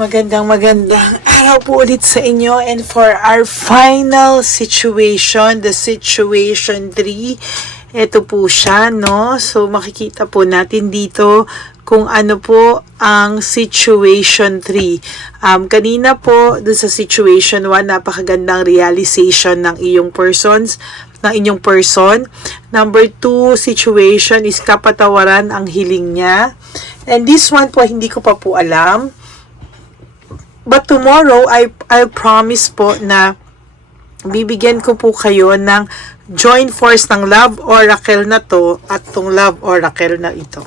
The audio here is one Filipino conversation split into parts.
Magandang araw po ulit sa inyo, and for our final situation, the situation 3, ito po siya, no? So makikita po natin dito kung ano po ang situation 3. Kanina po dun sa situation 1, napakagandang realization ng inyong person. Number 2 situation is kapatawaran ang hiling niya. And this one po hindi ko pa po alam. But tomorrow, I promise po na bibigyan ko po kayo ng joint force ng Love Oracle na to at tong Love Oracle na ito.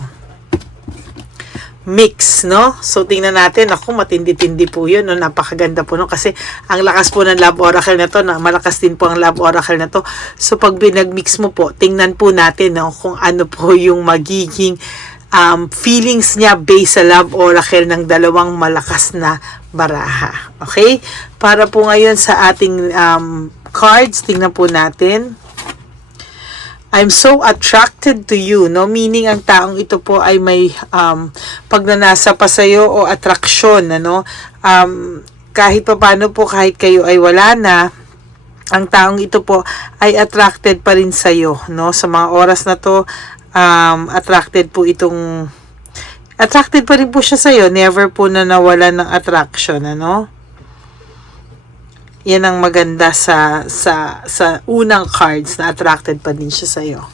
Mix, no? So, tingnan natin. Ako, matindi-tindi po yun. No? Napakaganda po, no? Kasi ang lakas po ng Love Oracle na to, malakas din po ang Love Oracle na to. So, pag binag-mix mo po, tingnan po natin, no? Kung ano po yung magiging feelings niya based sa Love Oracle ng dalawang malakas na baraha. Okay? Para po ngayon sa ating cards, tingnan po natin. I'm so attracted to you, no? Meaning ang taong ito po ay may pagnanasa pa sa'yo o attraction, ano? Kahit pa paano po, kahit kayo ay wala na, ang taong ito po ay attracted pa rin sa'yo, no? Sa mga oras na to, attracted pa rin po siya sa'yo. Never po na nawala ng attraction, ano? Yan ang maganda sa unang cards, na attracted pa din siya sa'yo.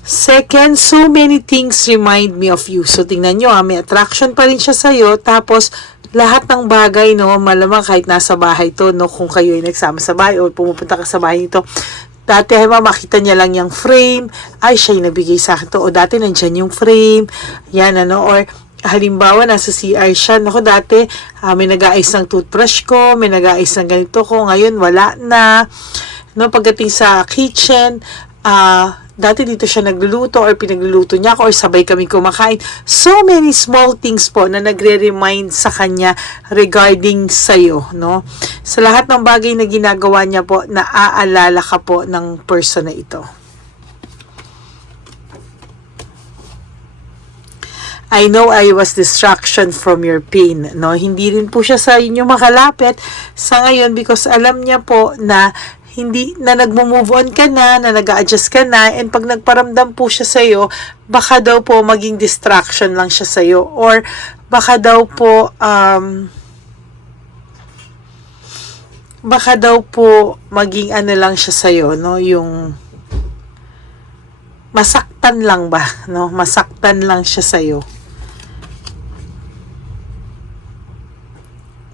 Second, so many things remind me of you. So, tingnan nyo, may attraction pa rin siya sa'yo. Tapos, lahat ng bagay, no, malamang kahit nasa bahay to, no, kung kayo ay nagsama sa bahay o pumupunta ka sa bahay nito, dati ay makita niya lang yung frame, ay siya yung nabigay sa akin to, o dati nandyan yung frame, yan ano, or halimbawa nasa CR siya, naku dati may nag-aayos ng toothbrush ko, may nag-aayos ng ganito ko, ngayon wala na, no, pagdating sa kitchen, dati dito siya nagluluto or pinagluluto niya ako or sabay kami kumakain. So many small things po na nagre-remind sa kanya regarding sa'yo, no? Sa lahat ng bagay na ginagawa niya po, naaalala ka po ng person na ito. I know I was distraction from your pain, no? Hindi rin po siya sa inyo makalapit sa ngayon because alam niya po na hindi na nagmo-move on ka na nag-a-adjust ka na, and pag nagparamdam po siya sa'yo, baka daw po maging distraction lang siya sa'yo, or baka daw po maging ano lang siya sa'yo, no, yung masaktan lang ba, no, masaktan lang siya sa'yo.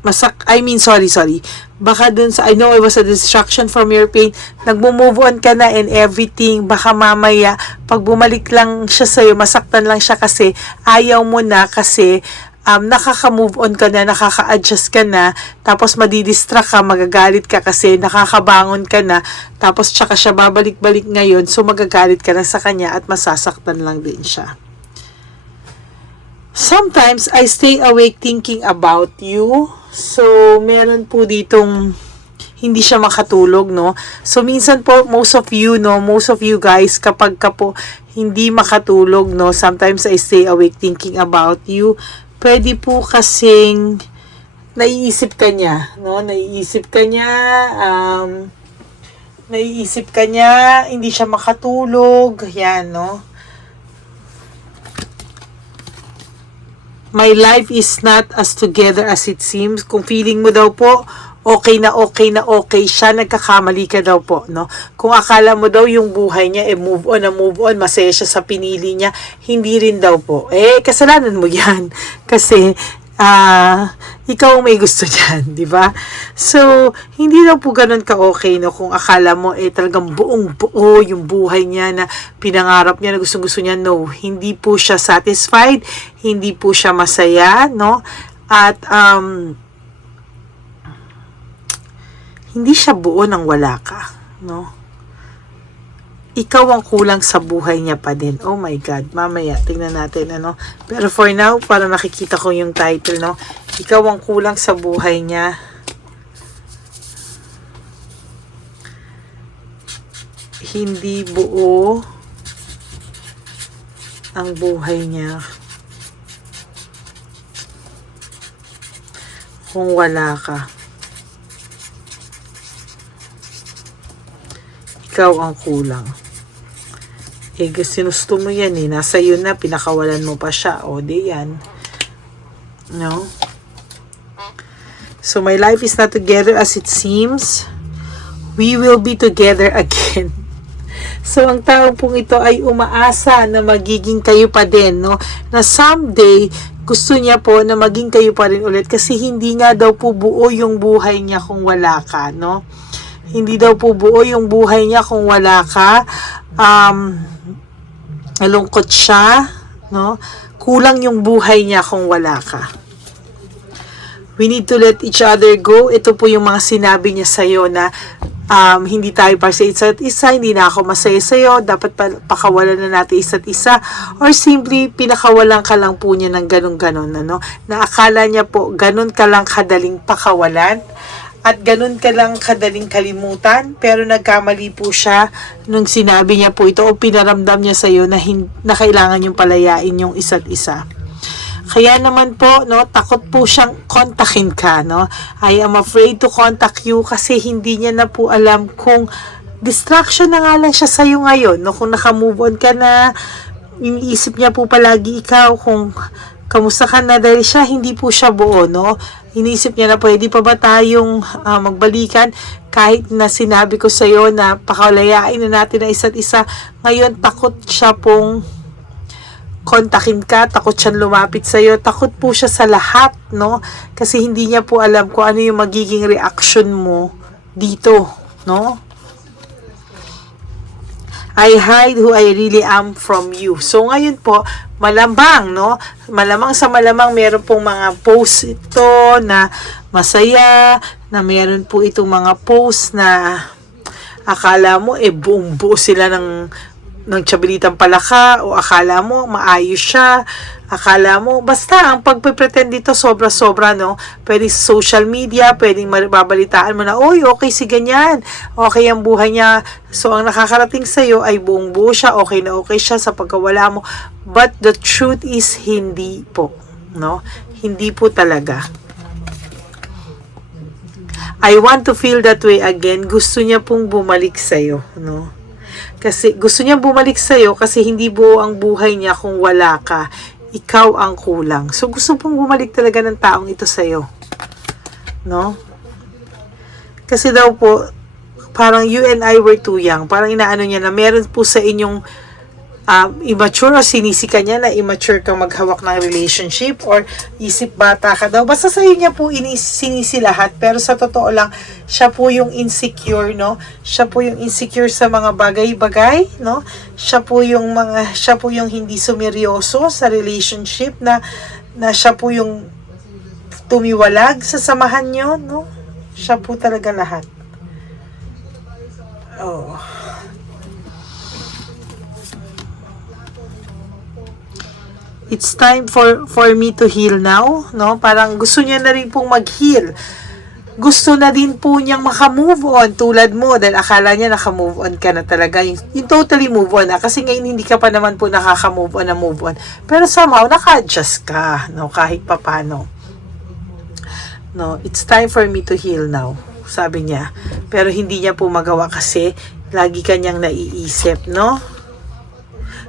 Sorry. Baka dun sa, I know it was a distraction from your pain, nagmo-move on ka na and everything, baka mamaya, pag bumalik lang siya sa'yo, masaktan lang siya kasi ayaw mo na, kasi nakaka-move on ka na, nakaka-adjust ka na, tapos madidistract ka, magagalit ka kasi nakakabangon ka na, tapos tsaka siya babalik-balik ngayon, so magagalit ka na sa kanya at masasaktan lang din siya. Sometimes, I stay awake thinking about you. So, meron po ditong hindi siya makatulog, no? So, minsan po, most of you guys, kapag ka po hindi makatulog, no? Sometimes, I stay awake thinking about you. Pwede po kasing naiisip ka niya, no? Naiisip ka niya, hindi siya makatulog, yan, no? My life is not as together as it seems. Kung feeling mo daw po, okay na okay siya, nagkakamali ka daw po, no? Kung akala mo daw yung buhay niya, move on, masaya siya sa pinili niya, hindi rin daw po. Kasalanan mo yan. Kasi, ikaw ang may gusto niyan, di ba? So, hindi daw po ganun ka-okay, no? Kung akala mo, talagang buong-buo yung buhay niya na pinangarap niya, na gustong-gusto niya, no. Hindi po siya satisfied, hindi po siya masaya, no? At, hindi siya buo nang wala ka, no? Ikaw ang kulang sa buhay niya pa din. Oh my God. Mamaya, tingnan natin, ano. Pero for now, para nakikita ko yung title, no. Ikaw ang kulang sa buhay niya. Hindi buo ang buhay niya. kung wala ka. Ikaw ang kulang. Sinusto mo yan eh. Nasa iyo na, pinakawalan mo pa siya. O, di yan. No? So, my life is not together as it seems. We will be together again. So, ang tao pong ito ay umaasa na magiging kayo pa din, no? Na someday, gusto niya po na maging kayo pa rin ulit kasi hindi nga daw po buo yung buhay niya kung wala ka, no? Hindi daw po buo yung buhay niya kung wala ka. Nalungkot siya, no? Kulang yung buhay niya kung wala ka. We need to let each other go. Ito po yung mga sinabi niya sa'yo na hindi tayo para sa isa't isa, hindi na ako masaya sa'yo, dapat pakawalan na natin isa't isa, or simply pinakawalan ka lang po niya ng ganun-ganon, ano? Na akala niya po, ganun ka lang kadaling pakawalan, at ganun ka lang kadaling kalimutan, pero nagkamali po siya nung sinabi niya po ito, o pinaramdam niya sa'yo na, na kailangan yung palayain yung isa't isa. Kaya naman po, no, takot po siyang kontakin ka, no? I am afraid to contact you kasi hindi niya na po alam kung distraction na nga lang siya sa'yo ngayon, no? Kung nakamove on ka na, iniisip niya po palagi ikaw kung kamusta ka na dahil siya, hindi po siya buo, no? Iniisip niya na pwede pa ba tayong magbalikan kahit na sinabi ko sa'yo na pakalayain na natin na isa't isa. Ngayon, takot siya pong kontakin ka, takot siyang lumapit sa'yo, takot po siya sa lahat, no? Kasi hindi niya po alam kung ano yung magiging reaction mo dito, no? I hide who I really am from you. So, ngayon po, malamang, no? Malamang sa malamang meron pong mga posts ito na masaya, na meron po itong mga posts na akala mo, buong buo sila ng tsabilitang palaka, o akala mo maayos siya, akala mo, basta ang pagpe-pretend dito sobra-sobra, no? Pwedeng sa social media, pwedeng mababalitaan mo na, oy, okay si ganyan, okay ang buhay niya, so ang nakakarating sa'yo ay buong buo siya, okay na okay siya sa pagkawala mo, but the truth is, hindi po, no? Hindi po talaga. I want to feel that way again. Gusto niya pong bumalik sa'yo, no? Kasi gusto niya bumalik sa'yo kasi hindi buo ang buhay niya kung wala ka. Ikaw ang kulang. So, gusto pong bumalik talaga ng taong ito sa'yo. No? Kasi daw po, parang you and I were too young. Parang inaano niya na meron po sa inyong immature o sinisika niya na immature kang maghawak ng relationship or isip bata ka daw. Basta sa niya po sinisi lahat. Pero sa totoo lang, siya po yung insecure, no? Siya po yung insecure sa mga bagay-bagay, no? Siya po yung hindi sumeryoso sa relationship na siya po yung tumiwalag sa samahan niyo, no? Siya po talaga lahat. Oh. It's time for me to heal now, no? Parang gusto niya na rin pong mag-heal. Gusto na din po niyang makamove on tulad mo dahil akala niya nakamove on ka na talaga. Yung totally move on na. Kasi ngayon hindi ka pa naman po nakaka-move on na move on. Pero somehow naka-adjust ka, no? Kahit papano. No, it's time for me to heal now, sabi niya. Pero hindi niya po magawa kasi lagi kanyang naiisip, no?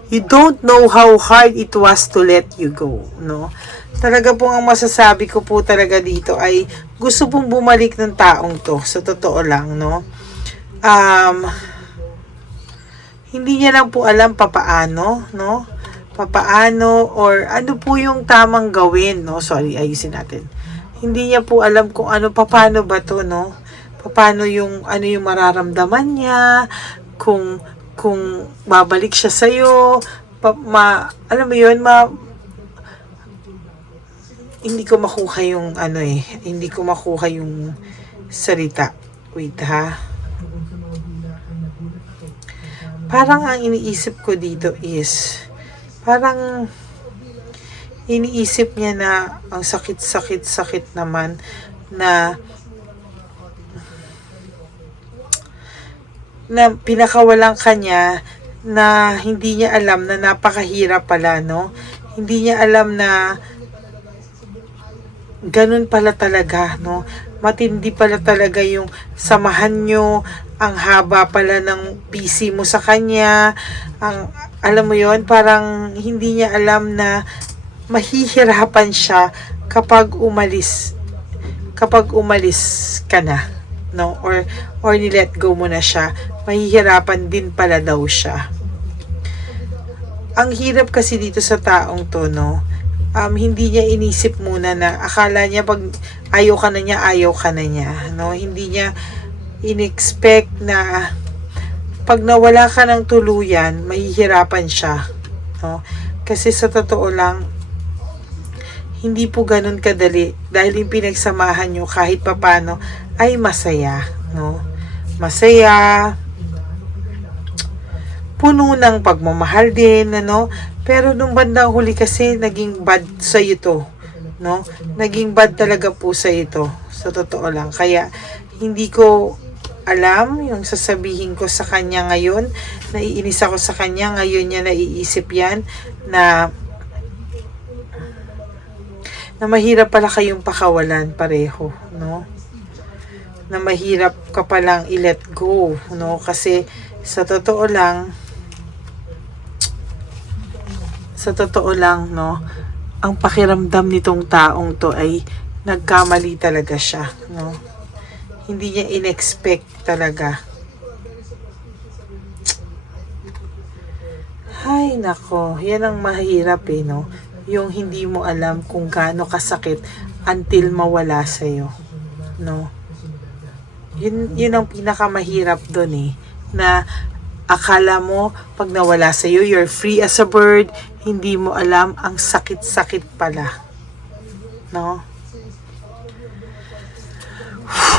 You don't know how hard it was to let you go, no? Talaga pong ang masasabi ko po talaga dito ay gusto pong bumalik ng taong to, sa totoo lang, no? Hindi niya lang po alam papaano, no? Papaano or ano po yung tamang gawin, no? Sorry, ayusin natin. Hindi niya po alam kung ano, papaano ba to, no? Papaano yung, ano yung mararamdaman niya, kung babalik siya sa'yo, alam mo yun, hindi ko makuha yung hindi ko makuha yung salita. Wait ha. Parang ang iniisip ko dito is, parang iniisip niya na ang sakit naman na pinakawalan kanya na hindi niya alam na napakahirap pala, no? Hindi niya alam na ganun pala talaga, no? Matindi pala talaga yung samahan nyo, ang haba pala ng PC mo sa kanya, alam mo yon, parang hindi niya alam na mahihirapan siya kapag umalis ka na, no? Or ni-let go mo na siya, mahihirapan din pala daw siya. Ang hirap kasi dito sa taong to, no? Hindi niya inisip muna na akala niya pag ayaw ka na niya, no? Hindi niya in-expect na pag nawala ka ng tuluyan, mahihirapan siya, no? Kasi sa totoo lang, hindi po ganun kadali dahil yung pinagsamahan nyo kahit papano ay masaya, no? Masaya, puno ng pagmamahal din, ano? Pero nung bandang huli kasi, naging bad sa ito, no? Naging bad talaga po sa ito, sa totoo lang. Kaya, hindi ko alam yung sasabihin ko sa kanya ngayon. Naiinis ako sa kanya, ngayon niya naiisip yan, na mahirap pala kayong pakawalan pareho, no? Na mahirap ka palang i-let go, no? Kasi, sa totoo lang, no, ang pakiramdam nitong taong to ay nagkamali talaga siya, no. Hindi niya in-expect talaga. Ay, nako, yan ang mahirap no. Yung hindi mo alam kung gaano kasakit until mawala sa'yo, no. Yun ang pinakamahirap doon na akala mo, pag nawala sa'yo, you're free as a bird, hindi mo alam, ang sakit-sakit pala. No?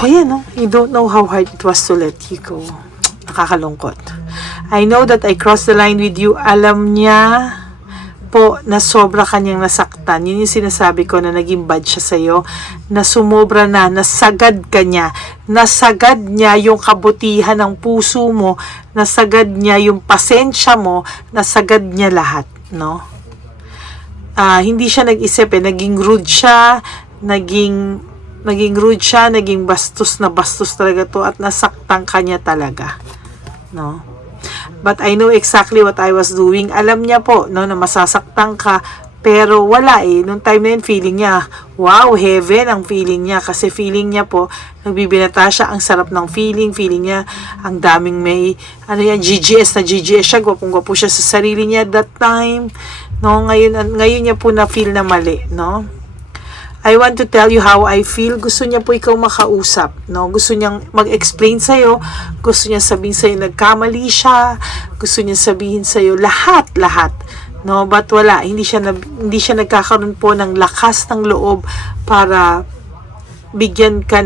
Ayan, no? You don't know how hard it was to let you go. Nakakalungkot. I know that I crossed the line with you. Alam niya po na sobra kanyang nasaktan. Yun yung sinasabi ko na naging bad siya sa'yo, na sumobra na, nasagad ka niya, nasagad niya yung kabutihan ng puso mo, nasagad niya yung pasensya mo, nasagad niya lahat, no? Hindi siya nag-isip naging rude siya, naging bastos na bastos talaga to at nasaktan ka niya talaga, no? But I know exactly what I was doing. Alam niya po, no, na masasaktan ka, pero wala nung time na yun, feeling niya, wow, heaven ang feeling niya, kasi feeling niya po, nagbibinata siya, ang sarap ng feeling niya, ang daming may, GGS siya, gwapong-gwapo siya sa sarili niya that time, no, ngayon niya po na feel na mali, no. I want to tell you how I feel. Gusto niya po ikaw makausap, no? Gusto niyang mag-explain sa'yo. Gusto niya sabihin sa'yo nagkamali siya. Gusto niya sabihin sa'yo lahat, no? But wala, hindi siya nagkakaroon po ng lakas ng loob para bigyan ka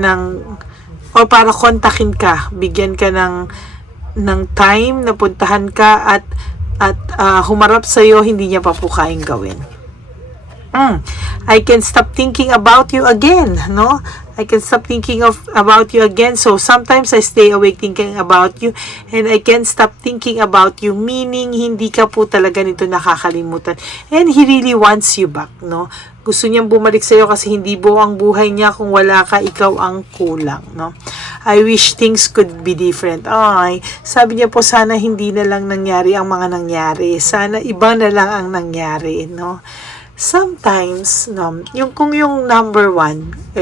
o para kontakin ka, bigyan ka ng time na puntahan ka at humarap sa'yo, hindi niya pa po kayang gawin. I can stop thinking about you again, no? I can stop thinking about you again. So sometimes I stay awake thinking about you, and I can't stop thinking about you, meaning hindi ka po talaga nito nakakalimutan. And he really wants you back, no? Gusto niyang bumalik sa iyo kasi hindi buo ang buhay niya kung wala ka, ikaw ang kulang, no? I wish things could be different. Ay, sabi niya po, sana hindi na lang nangyari ang mga nangyari. Sana iba na lang ang nangyari, no? Sometimes, no, kung yung number 1,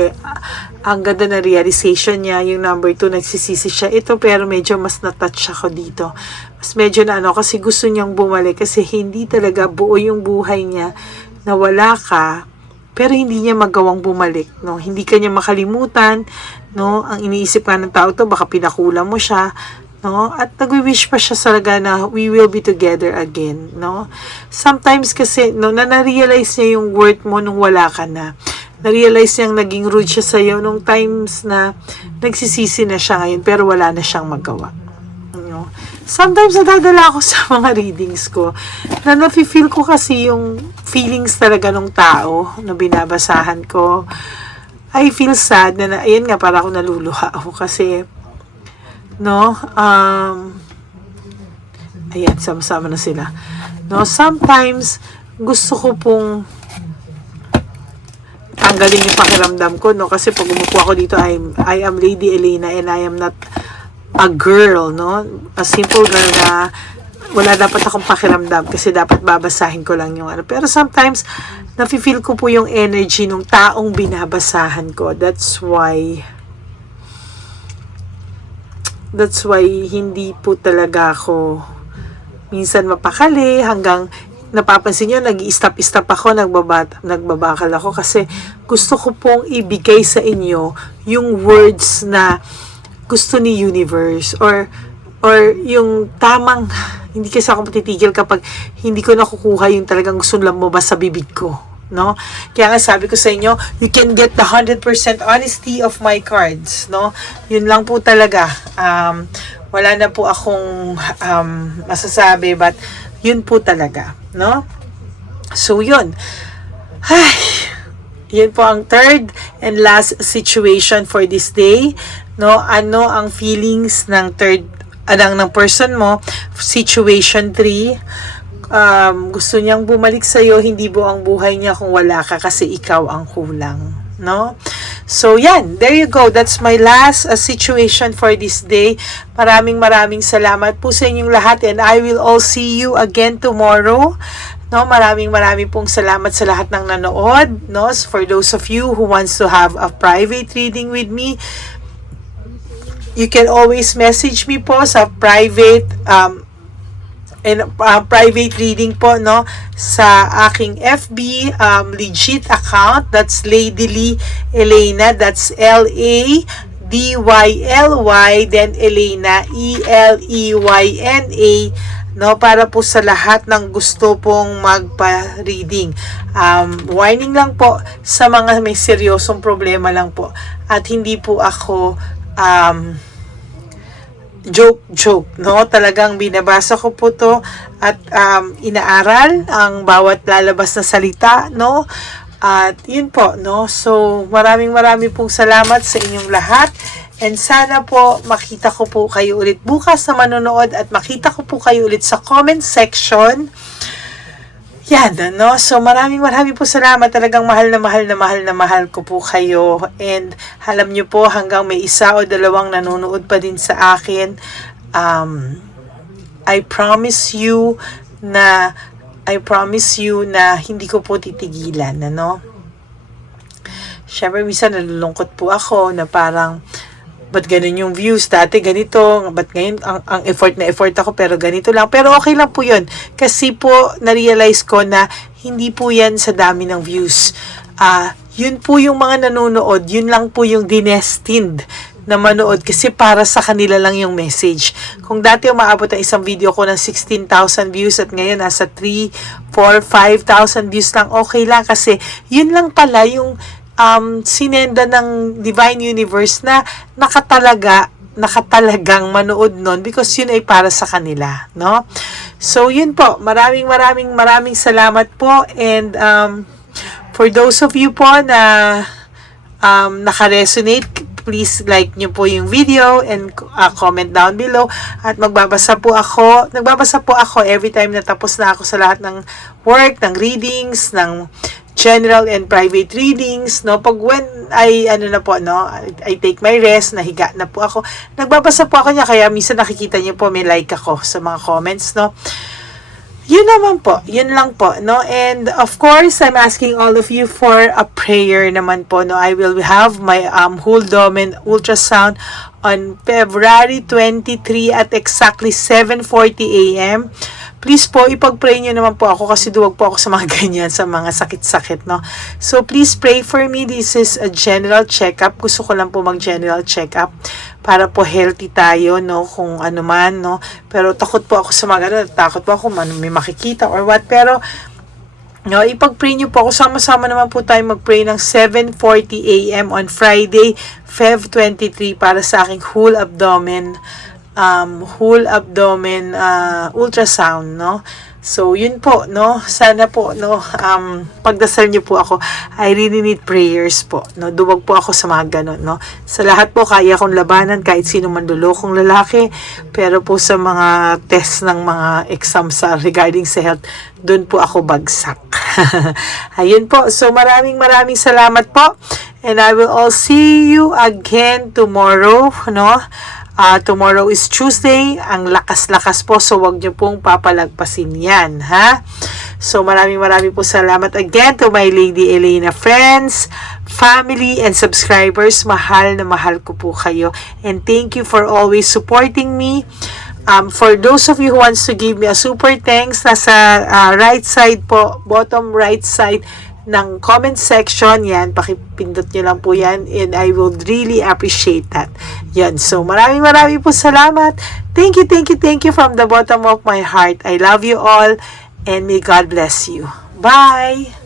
ang ganda na realization niya, yung number 2, nagsisisi siya. Ito, pero medyo mas na-touch ako dito. Mas medyo na kasi gusto niyang bumalik kasi hindi talaga buo yung buhay niya na wala ka, pero hindi niya magawang bumalik, no? Hindi ka niya makalimutan, no? Ang iniisip nga ng tao to, baka pinakulang mo siya, no? At nagwi-wish pa siya talaga na we will be together again, no? Sometimes kasi, no, na-realize niya yung worth mo nung wala ka na. Na-realize niyang naging rude siya sa'yo nung times na nagsisisi na siya ngayon, pero wala na siyang magawa. No? Sometimes nadadala ako sa mga readings ko na nafe-feel ko kasi yung feelings talaga ng tao na binabasahan ko. I feel sad na ayan nga, para ako naluluha ako kasi no, ayan, sama-sama na sila, no. Sometimes gusto ko pong tanggalin yung pakiramdam ko, no? Kasi pag umupo ako dito, I am Lady Elena and I am not a girl, no? A simple girl na wala dapat akong pakiramdam kasi dapat babasahin ko lang yung ano. Pero sometimes, nafe-feel ko po yung energy ng taong binabasahan ko. That's why hindi po talaga ako minsan mapakali hanggang napapansin nyo, nag-i-stop ako, nagbabakal ako kasi gusto ko pong ibigay sa inyo yung words na gusto ni universe or yung tamang, hindi kasi ako matitigil kapag hindi ko nakukuha yung talagang gusto lang lumabas sa bibig ko, no? Kaya nga sabi ko sa inyo, you can get the 100% honesty of my cards, no? Yun lang po talaga. Wala na po akong masasabi, but yun po talaga, no? So, yun. Ay, yun po ang third and last situation for this day, no? Ano ang feelings ng ng person mo? Situation 3. Gusto niyang bumalik sa'yo, hindi buong buhay niya kung wala ka kasi ikaw ang kulang, no? So, yan. There you go. That's my last situation for this day. Maraming salamat po sa inyong lahat and I will all see you again tomorrow. No, maraming pong salamat sa lahat ng nanood, no? For those of you who wants to have a private reading with me, you can always message me po sa private private reading po, no, sa aking FB legit account. That's Lady Lee Elena. That's LADYLY then Elena ELEYNA, no, para po sa lahat ng gusto pong magpa-reading. Warning lang po sa mga may seryosong problema lang po at hindi po ako joke, no? Talagang binabasa ko po to at inaaral ang bawat lalabas na salita, no? At yun po, no? So, maraming pong salamat sa inyong lahat. And sana po makita ko po kayo ulit bukas na manonood at makita ko po kayo ulit sa comment section. Yan, no? So, maraming po salamat. Talagang mahal ko po kayo. And alam nyo po, hanggang may isa o dalawang nanonood pa din sa akin, I promise you na hindi ko po titigilan, ano? Siyempre, minsan nalulungkot po ako na parang, ba't ganun yung views? Dati ganito, ba't ngayon ang effort ako pero ganito lang. Pero okay lang po yun. Kasi po, na-realize ko na hindi po yan sa dami ng views. Yun po yung mga nanonood, yun lang po yung destined na manood kasi para sa kanila lang yung message. Kung dati umaabot ang isang video ko ng 16,000 views at ngayon nasa 3, 4, 5,000 views lang, okay lang kasi yun lang pala yung sinenda ng Divine Universe na nakatalagang manood nun because yun ay para sa kanila, no? So, yun po. Maraming salamat po. And for those of you po na naka-resonate, please like nyo po yung video and comment down below. At nagbabasa po ako every time na tapos na ako sa lahat ng work, ng readings, ng general and private readings, no? Pag when I take my rest, nahiga na po ako, nagbabasa po ako niya, kaya minsan nakikita niyo po may like ako sa mga comments, no? Yun lang po, no? And of course, I'm asking all of you for a prayer naman po, no? I will have my whole domain ultrasound on February 23 at exactly 7:40 a.m. Please po, ipag-pray nyo naman po ako kasi duwag po ako sa mga ganyan, sa mga sakit-sakit, no? So, please pray for me. This is a general check-up. Gusto ko lang po mag-general check-up para po healthy tayo, no? Kung ano man, no? Pero takot po ako sa mga takot po ako may makikita or what. Pero, no, ipag-pray nyo po ako. Sama-sama naman po tayo mag-pray ng 7:40 a.m. on Friday, Feb 23 para sa aking whole abdomen ultrasound, no? So, yun po, no? Sana po, no? Pagdasal niyo po ako. I really need prayers po, no? Duwag po ako sa mga ganun, no? Sa lahat po, kaya kong labanan kahit sino man lulokong lalaki. Pero po sa mga test ng mga exams regarding sa health, dun po ako bagsak. Ayun po. So, maraming salamat po. And I will all see you again tomorrow, no? Tomorrow is Tuesday. Ang lakas-lakas po, so wag niyo pong papalagpasin yan, ha? So maraming po salamat again to my Lady Elena friends, family, and subscribers. Mahal na mahal ko po kayo. And thank you for always supporting me. For those of you who wants to give me a super thanks, nasa right side po, bottom right side ng comment section, yan, pakipindot nyo lang po yan, and I would really appreciate that. Yan, so maraming po salamat. Thank you from the bottom of my heart. I love you all, and may God bless you. Bye!